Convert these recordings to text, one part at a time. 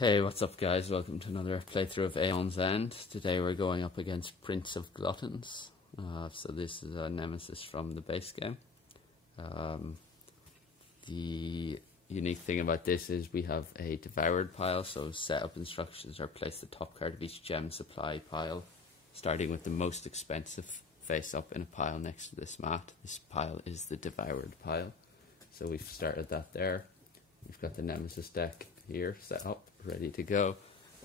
Hey, what's up guys? Welcome to another playthrough of Aeon's End. Today we're going up against Prince of Gluttons. So this is a nemesis from the base game. The unique thing about this is we have a devoured pile, so setup instructions are place the top card of each gem supply pile, starting with the most expensive face up in a pile next to this mat. This pile is the devoured pile. So we've started that there. We've got the nemesis deck here set up, ready to go.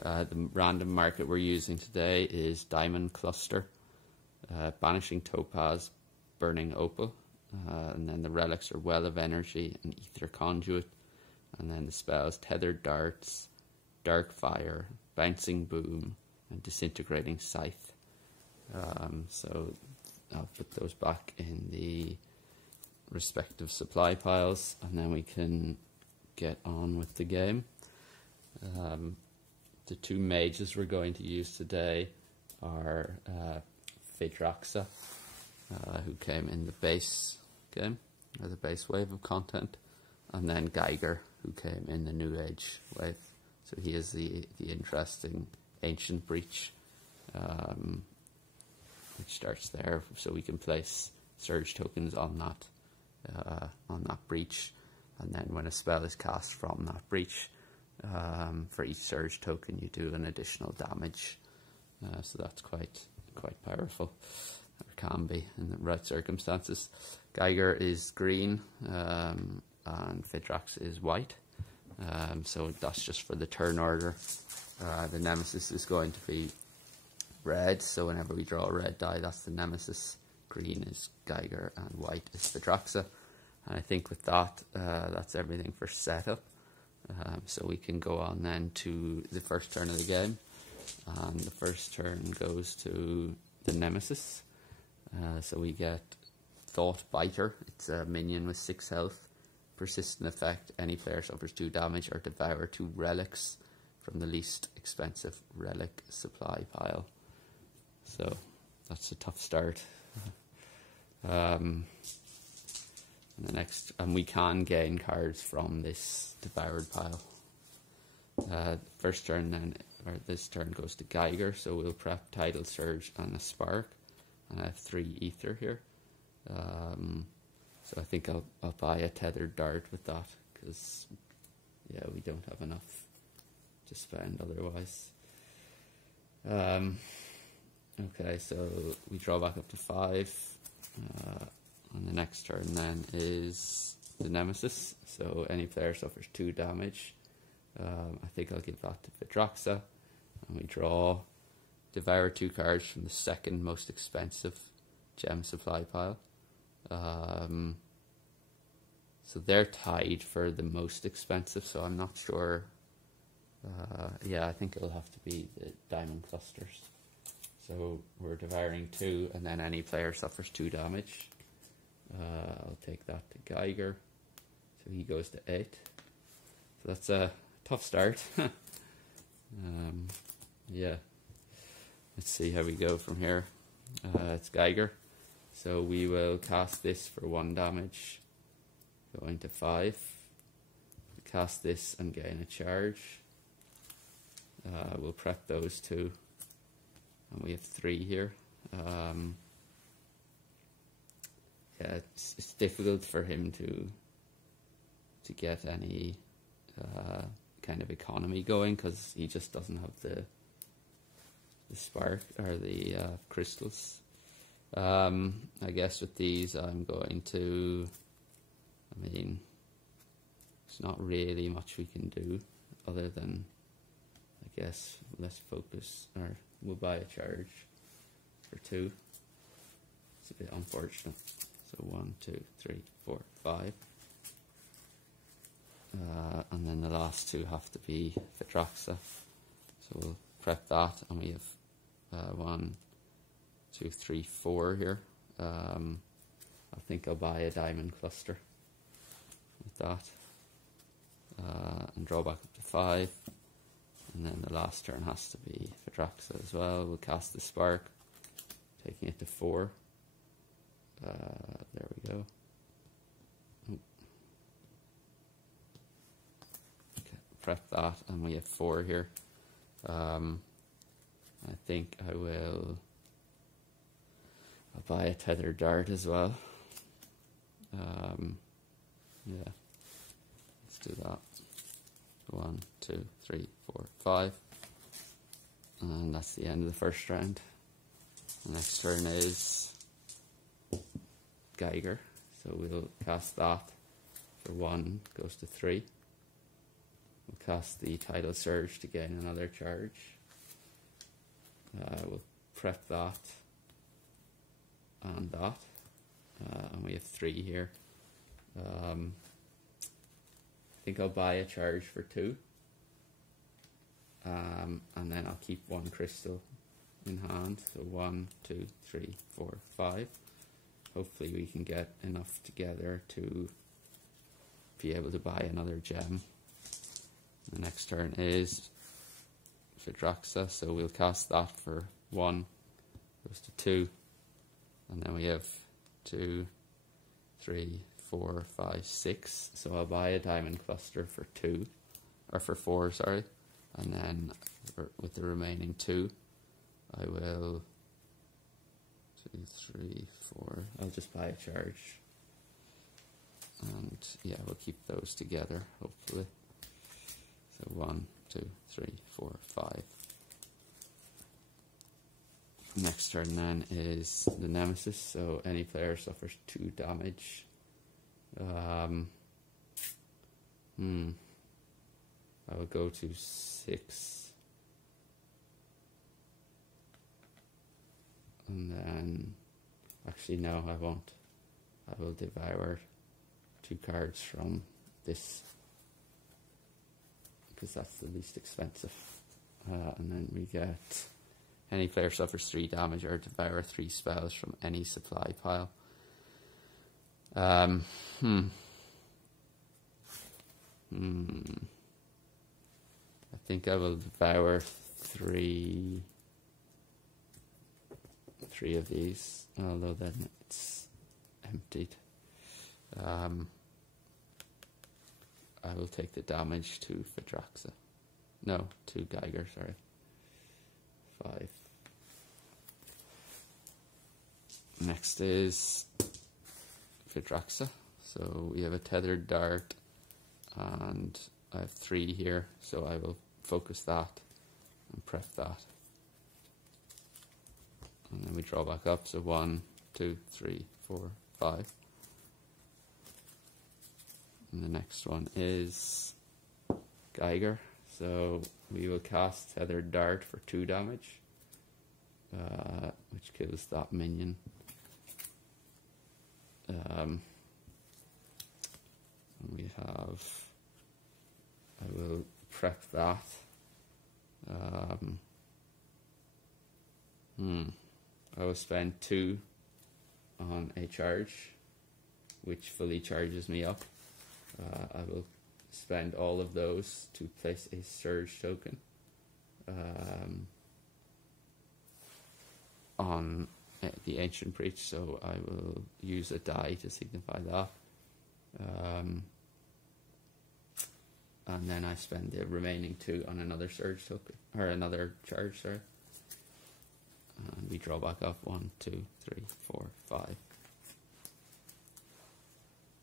The random market we're using today is Diamond Cluster, Banishing Topaz, Burning Opal, and then the relics are Well of Energy and Ether Conduit, and then the spells Tethered Darts, Dark Fire, Bouncing Boom, and Disintegrating Scythe. So I'll put those back in the respective supply piles, and then we can get on with the game. The two mages we're going to use today are Phaedraxa, who came in the base game, or the base wave of content, and then Gygar, who came in the New Age wave. So he is the interesting Ancient Breach, which starts there, so we can place surge tokens on that breach, and then when a spell is cast from that breach, for each surge token you do an additional damage. So that's quite powerful, or can be in the right circumstances. Gygar is green, and Phaedraxa is white. So that's just for the turn order. The nemesis is going to be red, so whenever we draw a red die, that's the nemesis. Green is Gygar and white is Phaedraxa. And I think with that, that's everything for setup. So we can go on then to the first turn of the game. And the first turn goes to the nemesis. So we get Thought Biter. It's a minion with 6 health. Persistent effect. Any player suffers 2 damage or devour 2 relics from the least expensive relic supply pile. So that's a tough start. And we can gain cards from this devoured pile. First turn then, or this turn goes to Gygar, so we'll prep Tidal Surge and a Spark, and I have 3 Ether here. So I think I'll buy a Tethered Dart with that, because yeah, we don't have enough to spend otherwise. Okay, so we draw back up to 5. And the next turn then is the nemesis, so any player suffers 2 damage. I think I'll give that to Phaedraxa, and we draw, devour 2 cards from the second most expensive gem supply pile. So they're tied for the most expensive, so I'm not sure. Yeah, I think it'll have to be the diamond clusters. So we're devouring 2, and then any player suffers 2 damage. I'll take that to Gygar, so he goes to 8. So that's a tough start. Yeah, let's see how we go from here. It's Gygar, so we will cast this for 1 damage, going to 5. Cast this and gain a charge. We'll prep those 2, and we have 3 here. Yeah, it's difficult for him to get any kind of economy going, because he just doesn't have the spark or the crystals. I guess with these I'm going to, I mean, there's not really much we can do other than, I guess, let's focus, or we'll buy a charge for 2. It's a bit unfortunate. So 1, 2, 3, 4, 5. And then the last 2 have to be Phaedraxa. So we'll prep that, and we have 1, 2, 3, 4 here. I think I'll buy a diamond cluster with that. And draw back up to 5. And then the last turn has to be Phaedraxa as well. We'll cast the Spark, taking it to 4. There we go. Okay, prep that, and we have 4 here. I think I'll buy a tethered dart as well. Yeah, let's do that. 1, 2, 3, 4, 5. And that's the end of the first round. The next turn is Gygar. So we'll cast that for 1, goes to 3. We'll cast the Tidal Surge to gain another charge. We'll prep that and that. And we have 3 here. I think I'll buy a charge for 2. And then I'll keep 1 crystal in hand. So 1, 2, 3, 4, 5. Hopefully we can get enough together to be able to buy another gem. The next turn is Phaedraxa, so we'll cast that for 1, goes to 2, and then we have 2, 3, 4, 5, 6. So I'll buy a diamond cluster for 2, or for 4, sorry, and then with the remaining 2, I will 2, 3, 4. I'll just buy a charge, and yeah, we'll keep those together hopefully. So 1, 2, 3, 4, 5. Next turn then is the Nemesis, so any player suffers 2 damage. I will go to 6. And then, actually no, I won't. I will devour 2 cards from this, because that's the least expensive. And then we get, any player suffers 3 damage or devour 3 spells from any supply pile. I think I will devour 3 of these, although then it's emptied. I will take the damage to Phaedraxa. No, to Gygar, sorry. 5. Next is Phaedraxa. So we have a tethered dart, and I have 3 here, so I will focus that and prep that. And then we draw back up, so 1, 2, 3, 4, 5. And the next one is Gygar. So we will cast Tethered Dart for 2 damage, which kills that minion. And we have, I will prep that. I will spend 2 on a charge, which fully charges me up. I will spend all of those to place a surge token on the Ancient Breach, so I will use a die to signify that. And then I spend the remaining 2 on another surge token, or another charge, sorry. And we draw back up 1, 2, 3, 4, 5.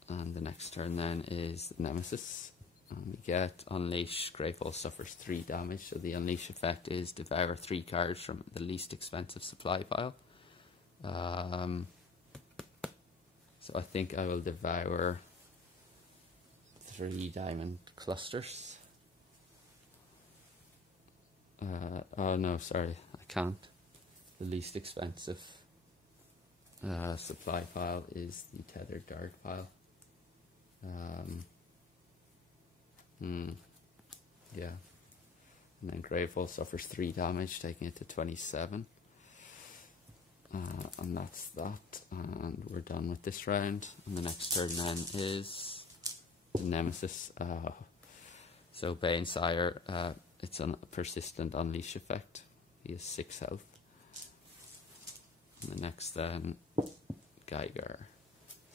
And the next turn then is the Nemesis. And we get Unleash. Gravefall suffers 3 damage, so the Unleash effect is devour 3 cards from the least expensive supply pile. So I think I will devour 3 diamond clusters. Oh no, sorry, I can't. The least expensive supply pile is the Tethered Dart pile. Yeah. And then Gravefall suffers 3 damage, taking it to 27. And that's that. And we're done with this round. And the next turn then is the Nemesis. So Banesire, it's a persistent Unleash effect. He has 6 health. And the next then, Gygar.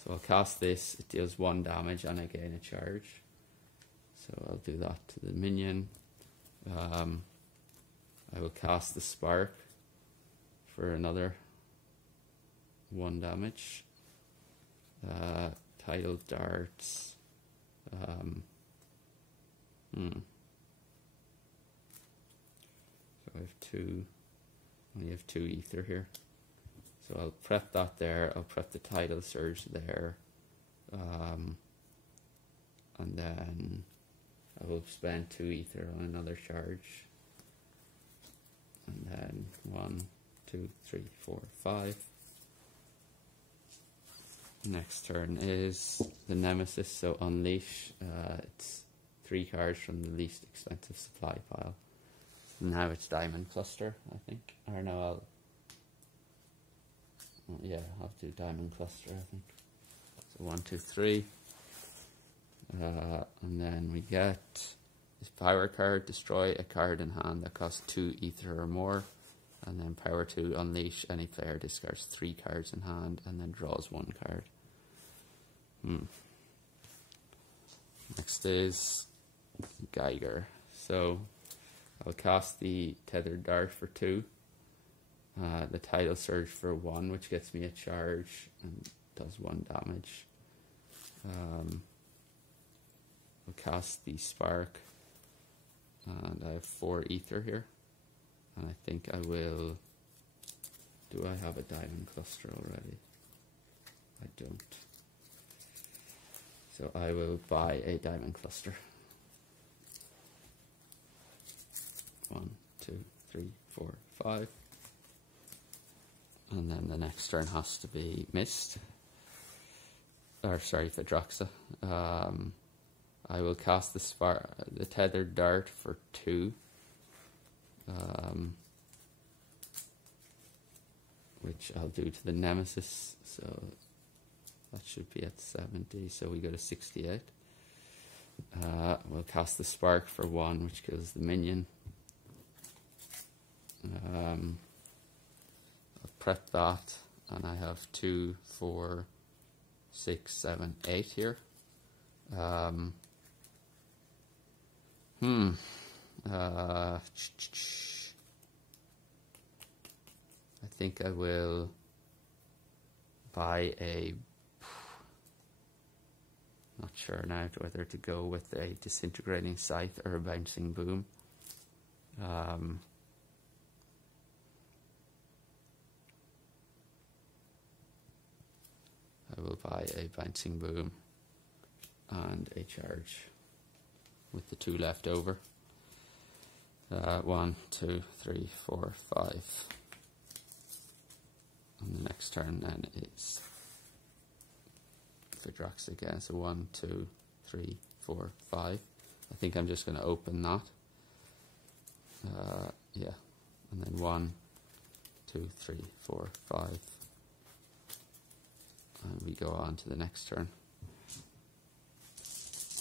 So I'll cast this, it deals 1 damage and I gain a charge. So I'll do that to the minion. I will cast the Spark for another 1 damage. Tidal Darts. So I only have 2 ether here. So I'll prep that there, I'll prep the Tidal Surge there. And then I will spend 2 ether on another charge. And then 1, 2, 3, 4, 5. Next turn is the Nemesis, so Unleash. It's 3 cards from the least expensive supply pile. Now it's Diamond Cluster, I think. Or no, I'll do Diamond Cluster, I think. So 1, 2, 3. And then we get this power card, destroy a card in hand that costs 2 ether or more. And then power 2, unleash. Any player discards 3 cards in hand and then draws 1 card. Next is Gygar. So I'll cast the Tethered Dart for 2. The Tidal Surge for 1, which gets me a charge and does 1 damage. I'll cast the Spark, and I have 4 ether here, and I think I will. Do I have a Diamond Cluster already? I don't. So I will buy a Diamond Cluster. 1, 2, 3, 4, 5. And then the next turn has to be Mist. Or sorry, Phaedraxa. I will cast the Tethered Dart for 2. Which I'll do to the Nemesis. So that should be at 70. So we go to 68. We'll cast the Spark for 1, which kills the minion. I'll prep that, and I have 2, 4, 6, 7, 8 here. I think I will buy a. Not sure now whether to go with a Disintegrating Scythe or a Bouncing Boom. I will buy a Bouncing Boom and a charge with the 2 left over. 1, 2, 3, 4, 5. And the next turn then is Phaedraxa again. So 1, 2, 3, 4, 5. I think I'm just going to open that. Yeah. And then 1, 2, 3, 4, 5. And we go on to the next turn.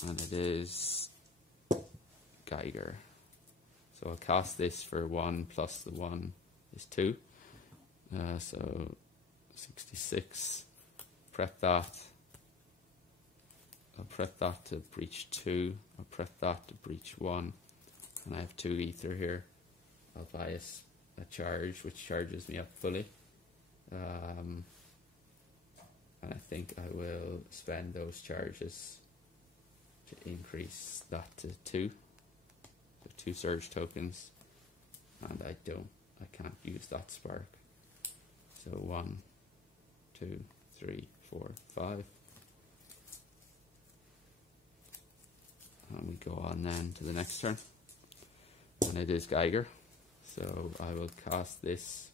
And it is Gygar. So I'll cast this for 1 plus the 1 is 2. So 66. Prep that. I'll prep that to breach 2. I'll prep that to breach 1. And I have 2 ether here. I'll buy a charge which charges me up fully. And I think I will spend those charges to increase that to 2. So 2 surge tokens. And I can't use that Spark. So 1, 2, 3, 4, 5. And we go on then to the next turn. And it is Gygar. So I will cast this,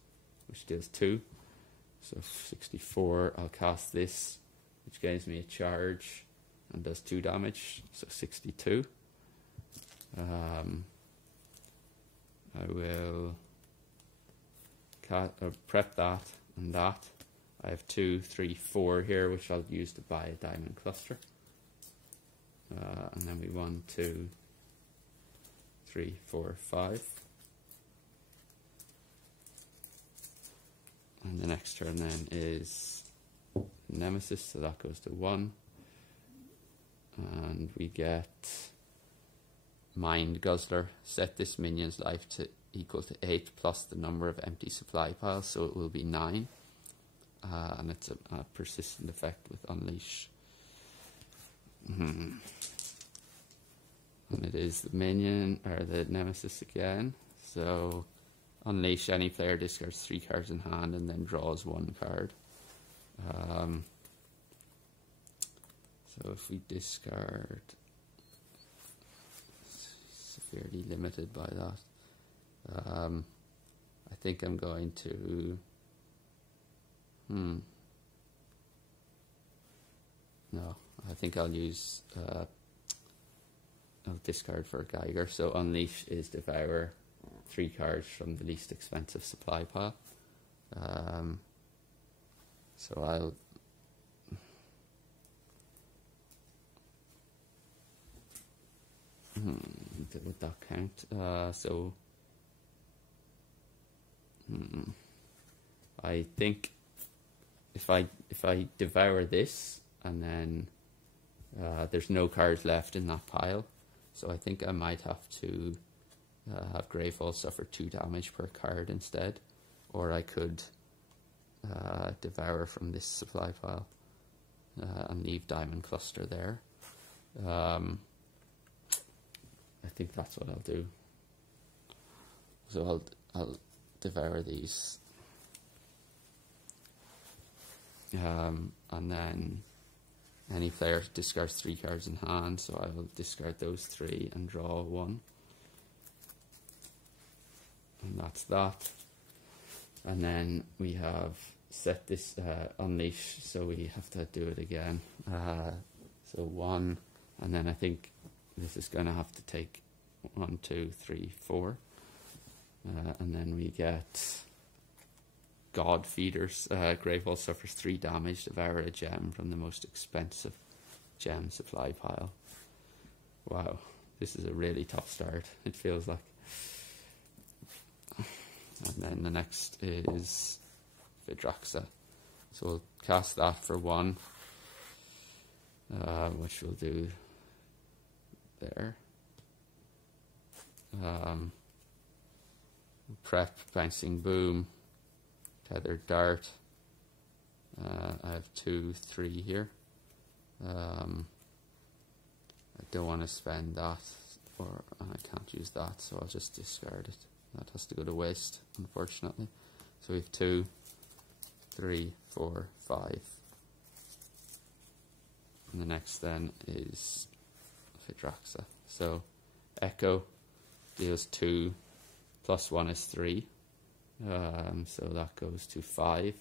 which deals 2. So 64, I'll cast this, which gives me a charge and does 2 damage. So 62. I will prep that and that. I have 2, 3, 4 here, which I'll use to buy a Diamond Cluster. And then we 1, 2, 3, 4, 5. And the next turn then is Nemesis, so that goes to 1. And we get Mind Guzzler. Set this minion's life to equal to 8 plus the number of empty supply piles, so it will be 9. And it's a persistent effect with Unleash. And it is the minion, or the Nemesis again. So Unleash, any player discards 3 cards in hand and then draws 1 card. So if we discard, severely limited by that. I think I'm going to, no, I think I'll use, I'll discard for Gygar. So Unleash is Devour 3 cards from the least expensive supply pile. So I'll, would that count? I think if I devour this and then there's no cards left in that pile, so I think I might have to have Greyfall suffer 2 damage per card instead, or I could devour from this supply pile and leave Diamond Cluster there. I think that's what I'll do. So I'll devour these, and then any player discards 3 cards in hand, so I will discard those 3 and draw 1, and that's that. And then we have set this Unleash, so we have to do it again. So 1, and then I think this is going to have to take 1, 2, 3, 4. And then we get God Feeders. Greyfall suffers 3 damage, devour a gem from the most expensive gem supply pile. Wow, this is a really tough start, it feels like. And then the next is Phaedraxa. So we'll cast that for 1, which we'll do there. Prep, Bouncing Boom, Tethered Dart. I have 2, 3 here. I don't want to spend that, or I can't use that, so I'll just discard it. That has to go to waste, unfortunately. So we have 2, 3, 4, 5. And the next then is Phaedraxa. So Echo deals 2, plus 1 is 3. So that goes to 5.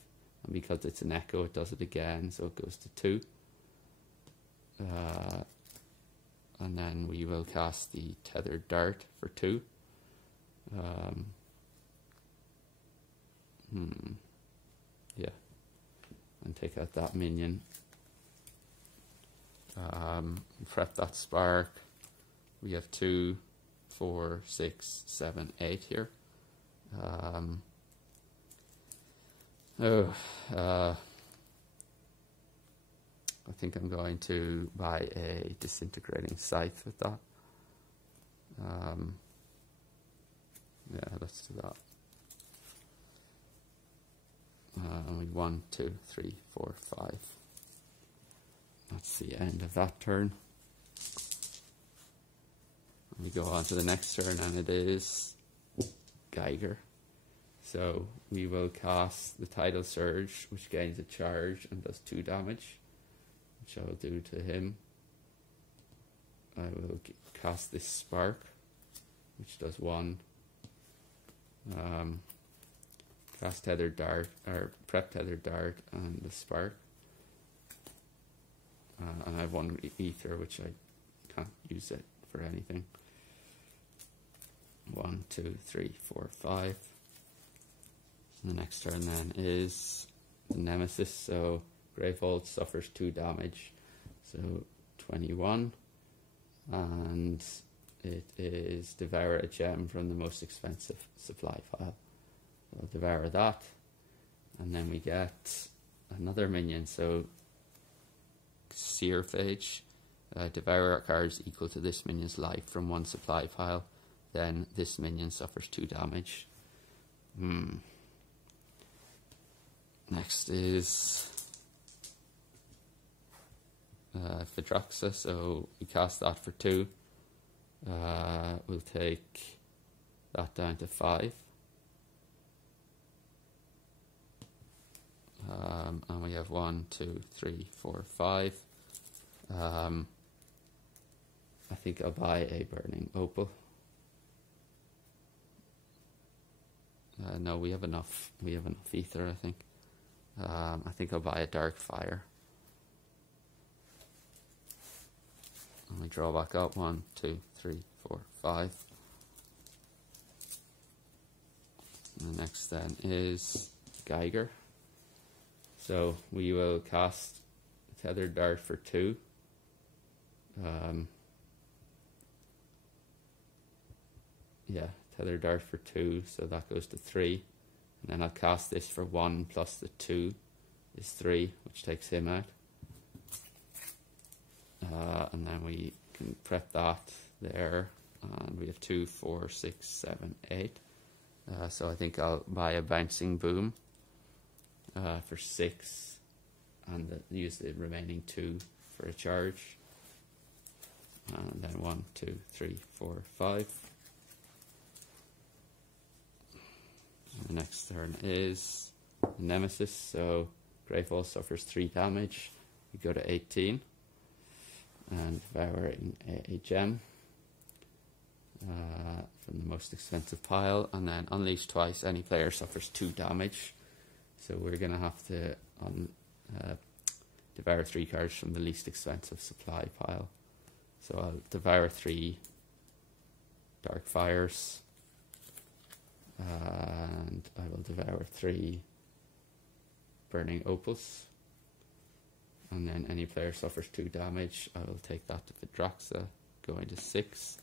And because it's an Echo, it does it again, so it goes to 2. And then we will cast the Tethered Dart for 2. Yeah, and take out that minion. Prep that Spark. We have 2, 4, 6, 7, 8 here. I think I'm going to buy a Disintegrating Scythe with that. Yeah, let's do that. And we 1, 2, 3, 4, 5. That's the end of that turn. And we go on to the next turn, and it is Gygar. So we will cast the Tidal Surge, which gains a charge and does 2 damage, which I will do to him. I will cast this Spark, which does 1. Cast Tethered Dart, or Prep Tethered Dart and the Spark. And I have 1 Ether, which I can't use it for anything. 1, 2, 3, 4, 5. And the next turn then is the Nemesis. So Greyfall suffers 2 damage, so 21. And it is Devour a Gem from the most expensive supply pile. I'll devour that, and then we get another minion. So Searphage Devour cards equal to this minion's life from one supply pile. Then this minion suffers 2 damage. Next is Phaedraxa, so we cast that for 2. We'll take that down to 5. And we have 1, 2, 3, 4, 5. I think I'll buy a Burning Opal. No, we have enough. We have enough ether, I think. I think I'll buy a Dark Fire. And we draw back up 1, 2, 3, 4, 5. And the next then is Gygar. So we will cast Tethered Dart for 2. Yeah, Tethered Dart for 2, so that goes to 3. And then I'll cast this for 1 plus the 2 is 3, which takes him out. And then we can prep that there. And we have 2, 4, 6, 7, 8. So I think I'll buy a Bouncing Boom for 6. And use the remaining 2 for a charge. And then 1, 2, 3, 4, 5. And the next turn is Nemesis, so Greyfall suffers 3 damage. We go to 18. And devouring a gem from the most expensive pile. And then Unleash twice, any player suffers 2 damage. So we're going to have to devour 3 cards from the least expensive supply pile. So I'll devour 3 Dark Fires. And I will devour 3 Burning Opals. And then any player suffers 2 damage. I will take that to Phaedraxa, going to 6.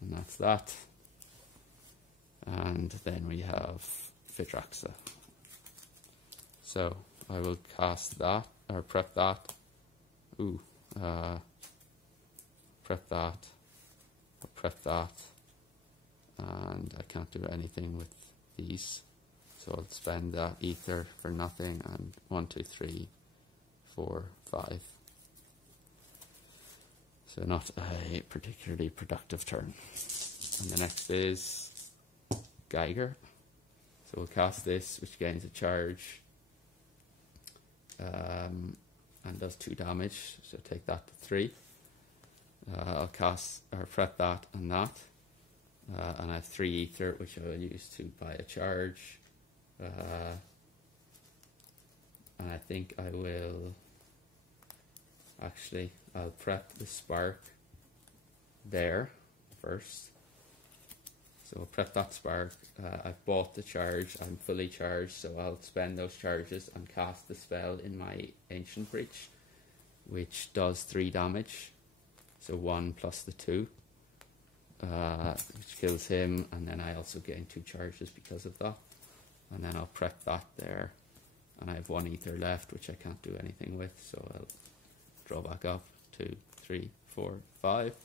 And that's that. And then we have Phaedraxa. So I will cast that, or prep that. Prep that. Prep that. And I can't do anything with these. So I'll spend that ether for nothing. And 1, 2, 3, 4, 5. So not a particularly productive turn. And the next is Gygar. So we'll cast this, which gains a charge. And does 2 damage. So take that to 3. I'll cast or prep that and that. And I have 3 ether, which I will use to buy a charge. And I think I will... Actually, I'll prep the Spark there first. So I'll prep that Spark. I've bought the charge. I'm fully charged, so I'll spend those charges and cast the spell in my Ancient Breach, which does 3 damage. So 1 plus the 2. Which kills him, and then I also gain 2 charges because of that. And then I'll prep that there, and I have 1 ether left, which I can't do anything with, so I'll draw back up 2, 3, 4, 5.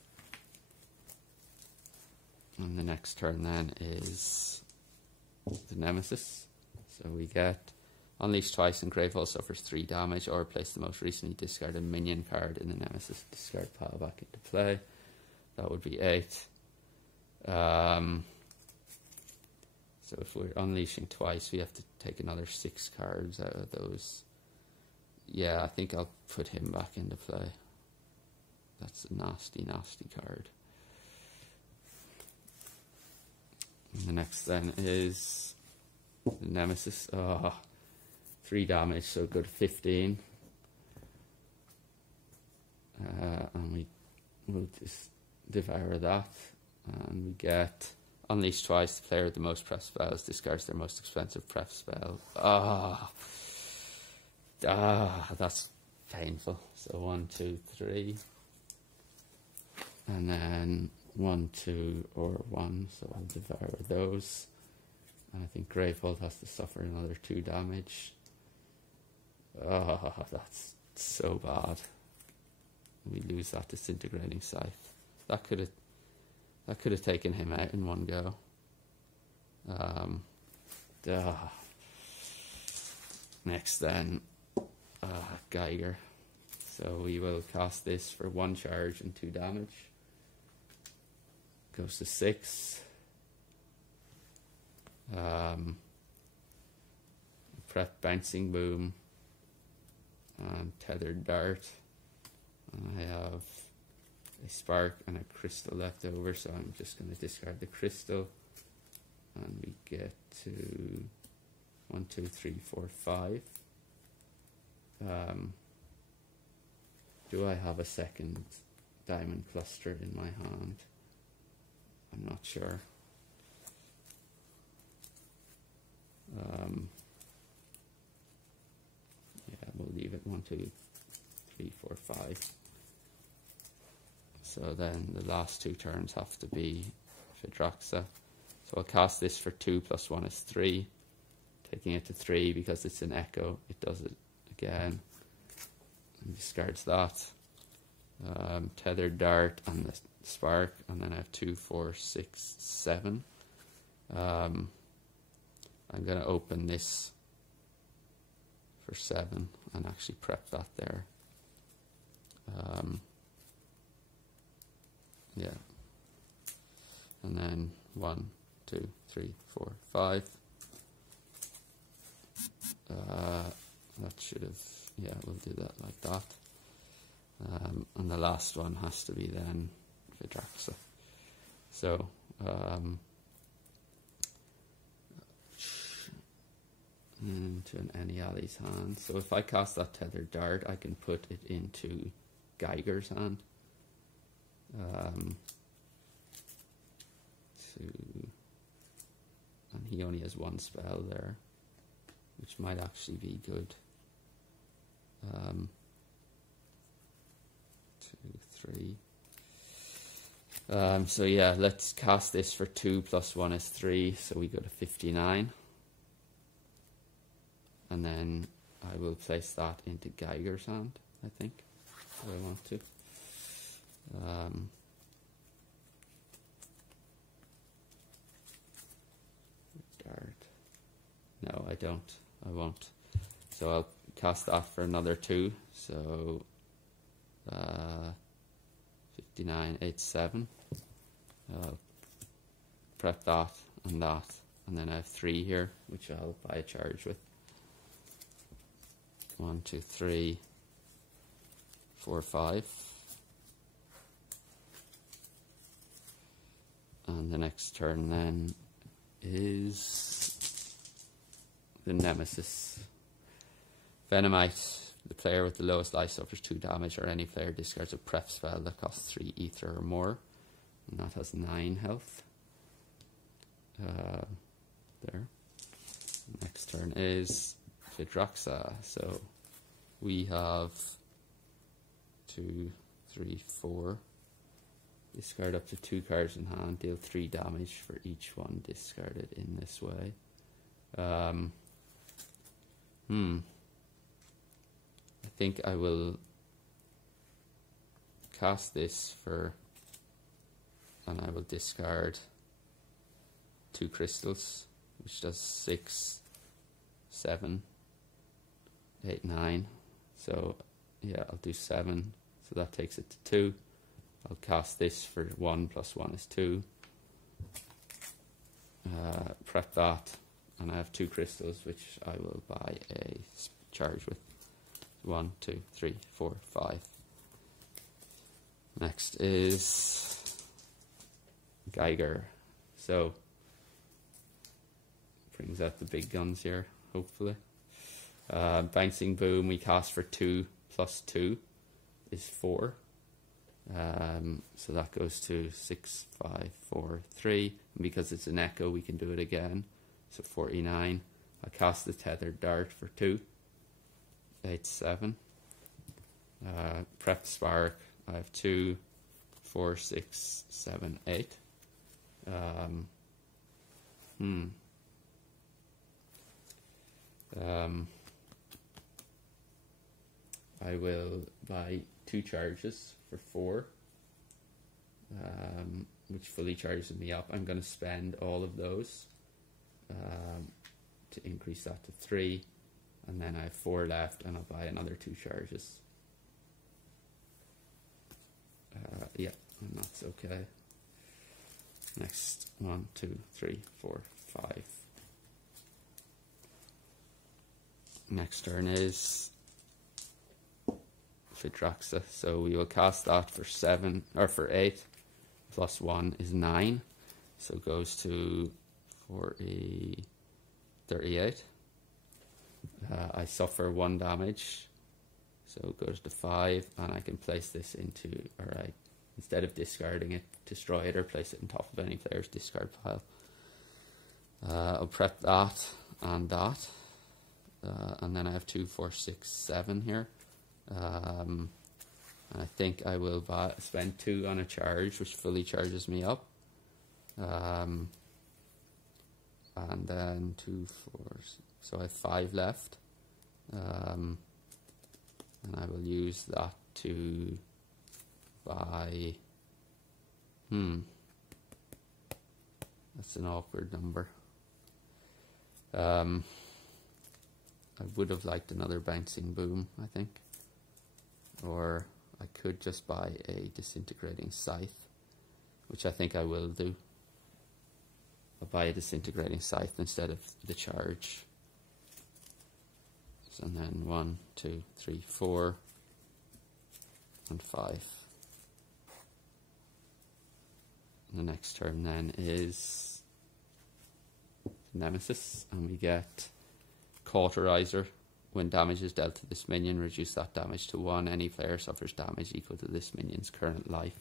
And the next turn then is the Nemesis. So we get Unleash twice and Greyfall suffers 3 damage, or place the most recently discarded minion card in the Nemesis discard pile back into play. That would be 8. So if we're unleashing twice, we have to take another 6 cards out of those. Yeah, I think I'll put him back into play. That's a nasty, nasty card. And the next then is the Nemesis. 3 damage, so good 15. And we will just devour that. And we get Unleash twice. The player with the most prep spells discards their most expensive prep spell. That's painful. So 1, 2, 3. And then 1, 2, or 1. So I'll devour those. And I think Greyfall has to suffer another 2 damage. That's so bad. We lose that disintegrating scythe. That could have taken him out in one go. Next then, Gygar. So we will cast this for 1 charge and 2 damage. Goes to 6. Prep Bouncing Boom and Tethered Dart. And I have a Spark and a Crystal left over, so I'm just going to discard the Crystal. And we get to 1, 2, 3, 4, 5. Do I have a second diamond cluster in my hand? I'm not sure. Yeah, we'll leave it 1, 2, 3, 4, 5. So then the last 2 turns have to be Phaedraxa. So I'll cast this for 2 + 1 is 3. Taking it to 3 because it's an echo, it does it again. And discards that. Tethered Dart and the Spark, and then I have 2, 4, 6, 7. I'm going to open this for 7 and actually prep that there. Yeah. And then 1, 2, 3, 4, 5. That should have, yeah, we'll do that like that. And the last one has to be then Phaedraxa. So, into an Eniali's hand. So if I cast that Tethered Dart, I can put it into Gygar's hand. And he only has 1 spell there, which might actually be good. 2, 3. So yeah, let's cast this for 2 + 1 is 3, so we go to 59. And then I will place that into Gygar's hand, I think, if I want to. Dart. No, I don't. I won't. So I'll cast that for another 2. So 59, 8, 7. Prep that, and then I have 3 here, which I'll buy a charge with. 1, 2, 3, 4, 5. And the next turn then is the Nemesis. Venomite. The player with the lowest life suffers 2 damage, or any player discards a prep spell that costs 3 ether or more. And that has 9 health. There. Next turn is Phaedraxa. So we have 2, 3, 4. Discard up to 2 cards in hand. Deal 3 damage for each one discarded in this way. I think I will cast this for, and I will discard 2 crystals, which does 6, 7, 8, 9. So yeah, I'll do 7. So that takes it to 2. I'll cast this for 1 + 1 is 2. Prep that, and I have 2 crystals, which I will buy a charge with. 1, 2, 3, 4, 5. Next is Gygar. So brings out the big guns here, hopefully. Bouncing Boom, we cast for 2 + 2 is 4. So that goes to 6, 5, 4, 3. And because it's an echo, we can do it again. So 49. I cast the Tethered Dart for 2. 8, 7. Prep Spark. I have 2, 4, 6, 7, 8. I will buy 2 charges for 4, which fully charges me up. I'm going to spend all of those to increase that to 3, and then I have 4 left, and I'll buy another 2 charges. Yeah, and that's okay. Next, 1, 2, 3, 4, 5. Next turn is Phaedraxa, so we will cast that for 7 or for 8 plus 1 is 9, so it goes to 38. I suffer 1 damage, so it goes to 5, and I can place this into, alright, instead of discarding it, destroy it or place it on top of any player's discard pile. I'll prep that and that, and then I have 2, 4, 6, 7 here. And I think I will spend 2 on a charge, which fully charges me up. And then 2, 4, so I have 5 left. And I will use that to buy. That's an awkward number. I would have liked another bouncing boom, I think. Or I could just buy a disintegrating scythe, which I think I will do. I'll buy a disintegrating scythe instead of the charge. So, and then 1, 2, 3, 4, and 5. The next turn then is Nemesis, and we get Cauterizer. When damage is dealt to this minion, reduce that damage to 1. Any player suffers damage equal to this minion's current life.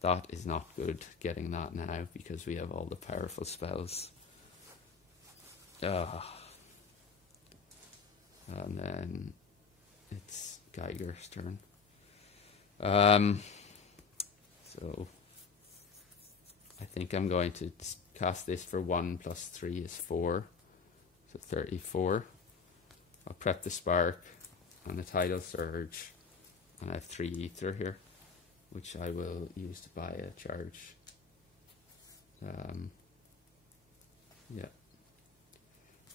That is not good, getting that now, because we have all the powerful spells. And then it's Gygar's turn. So I think I'm going to cast this for 1 plus 3 is 4. So 34. I'll prep the Spark and the Tidal Surge, and I have 3 Ether here, which I will use to buy a charge. Yeah.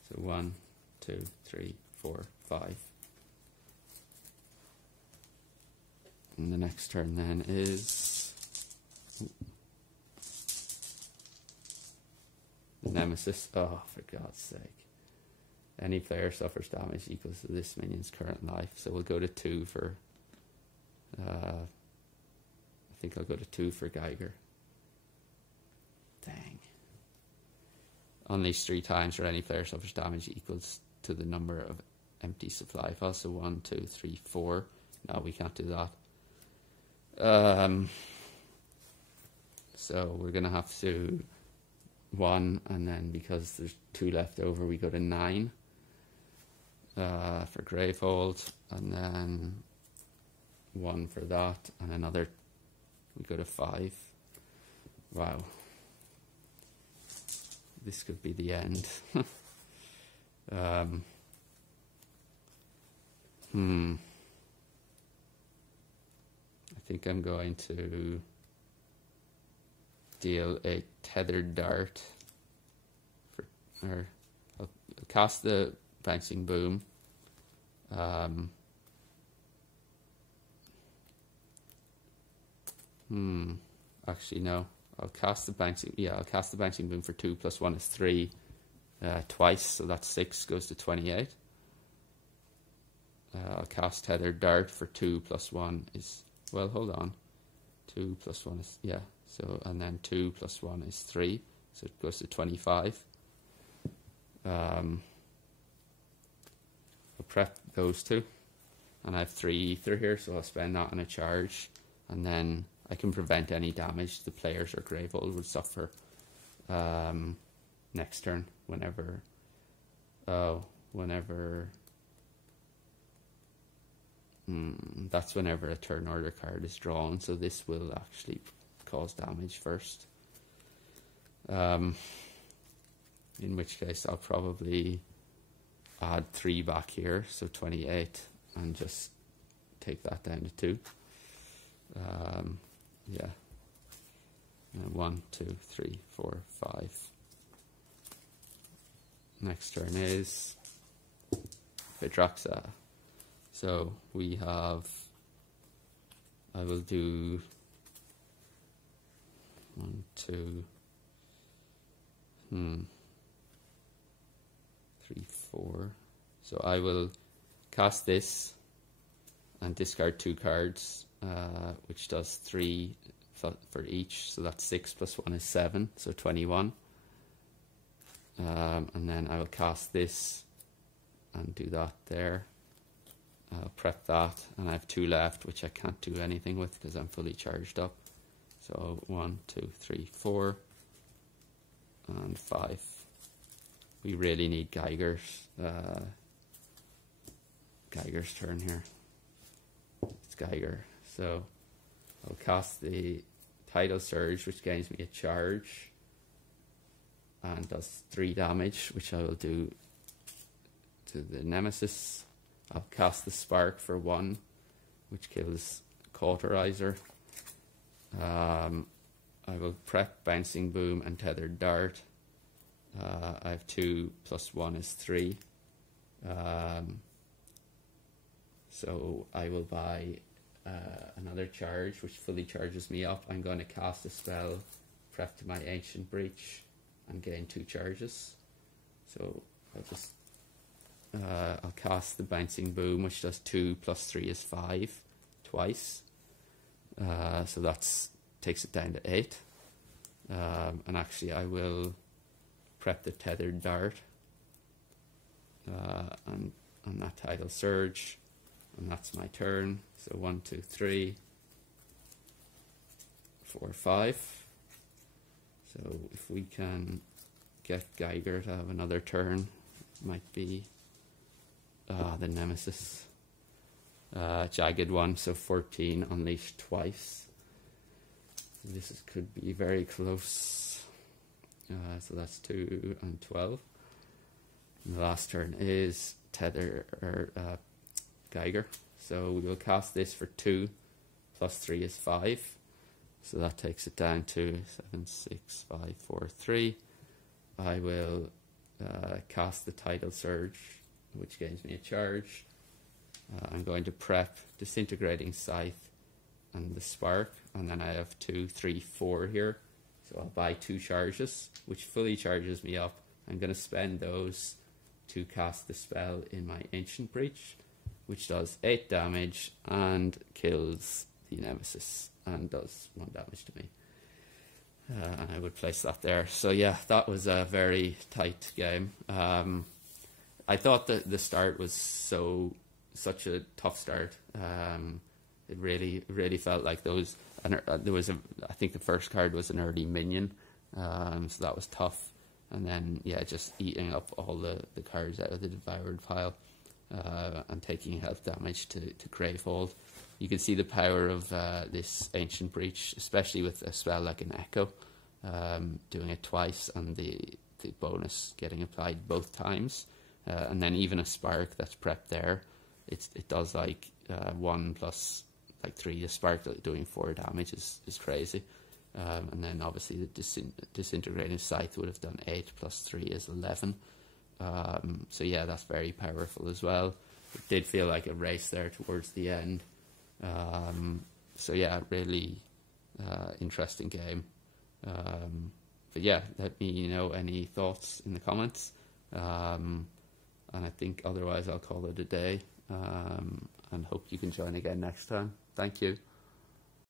So 1, 2, 3, 4, 5. And the next turn then is the Nemesis. Oh, for God's sake. Any player suffers damage equals to this minion's current life. So we'll go to 2 for... I think I'll go to 2 for Gygar. Dang. Unleash 3 times for any player suffers damage equals to the number of empty supply files. So 1, 2, 3, 4. No, we can't do that. So we're going to have to 1, and then because there's 2 left over, we go to 9 for Gravehold, and then 1 for that, and another, we go to 5. Wow. This could be the end. I think I'm going to deal a tethered dart, or I'll cast the bouncing boom. Actually, no. I'll cast the bouncing. Yeah, I'll cast the bouncing boom for 2 plus 1 is 3 twice, so that's 6 goes to 28. I'll cast tethered dart for 2 plus 1 is, well, hold on. 2 plus 1 is, yeah. So, and then 2 plus 1 is 3, so it goes to 25. I'll prep those 2, and I have 3 ether here, so I'll spend that on a charge, and then I can prevent any damage the players or Gravehold would suffer next turn, whenever that's whenever a turn order card is drawn, so this will actually cause damage first. In which case I'll probably add 3 back here, so 28, and just take that down to 2. Yeah. 1, 2, 3, 4, 5. Next turn is Phaedraxa. So we have, I will do 1, 2, 3, 4. So I will cast this and discard 2 cards, which does 3 for each. So that's 6 plus 1 is 7, so 21. And then I will cast this and do that there. I'll prep that, and I have 2 left, which I can't do anything with because I'm fully charged up. So 1, 2, 3, 4, and 5. We really need Gygar's turn here. It's Gygar. So I'll cast the Tidal Surge, which gains me a charge and does 3 damage, which I will do to the Nemesis. I'll cast the Spark for 1, which kills Cauterizer. I will prep Bouncing Boom and Tethered Dart. I have 2 plus 1 is 3. So I will buy another charge, which fully charges me up. I'm going to cast a spell, prep to my Ancient Breach, and gain 2 charges. So I'll just I'll cast the Bouncing Boom, which does 2 plus 3 is 5 twice. So that's takes it down to 8. And actually I will prep the Tethered Dart and that Tidal Surge, and that's my turn. So 1, 2, 3, 4, 5. So if we can get Gygar to have another turn, it might be the Nemesis. Jagged one, so 14 unleashed twice. This could be very close. So that's 2 and 12. And the last turn is Gygar. So we will cast this for 2 plus 3 is 5. So that takes it down to 7, 6, 5, 4, 3. I will cast the Tidal Surge, which gains me a charge. I'm going to prep Disintegrating Scythe and the Spark, and then I have 2, 3, 4 here. So I'll buy 2 charges, which fully charges me up. I'm going to spend those to cast the spell in my Ancient Breach, which does 8 damage and kills the Nemesis and does 1 damage to me. And I would place that there. So yeah, that was a very tight game. I thought that the start was such a tough start. It really felt like there was I think the first card was an early minion, so that was tough. And then yeah, just eating up all the cards out of the devoured pile, and taking health damage to Gravehold. You can see the power of this Ancient Breach, especially with a spell like an Echo, doing it twice and the bonus getting applied both times. And then even a Spark that's prepped there, it does like 1 plus like 3. The Spark doing 4 damage is crazy. And then obviously the Disintegrating Scythe would have done 8 plus 3 is 11. So yeah, that's very powerful as well. It did feel like a race there towards the end. So yeah, really interesting game. But yeah, let me know any thoughts in the comments. And I think otherwise I'll call it a day, and hope you can join again next time. Thank you.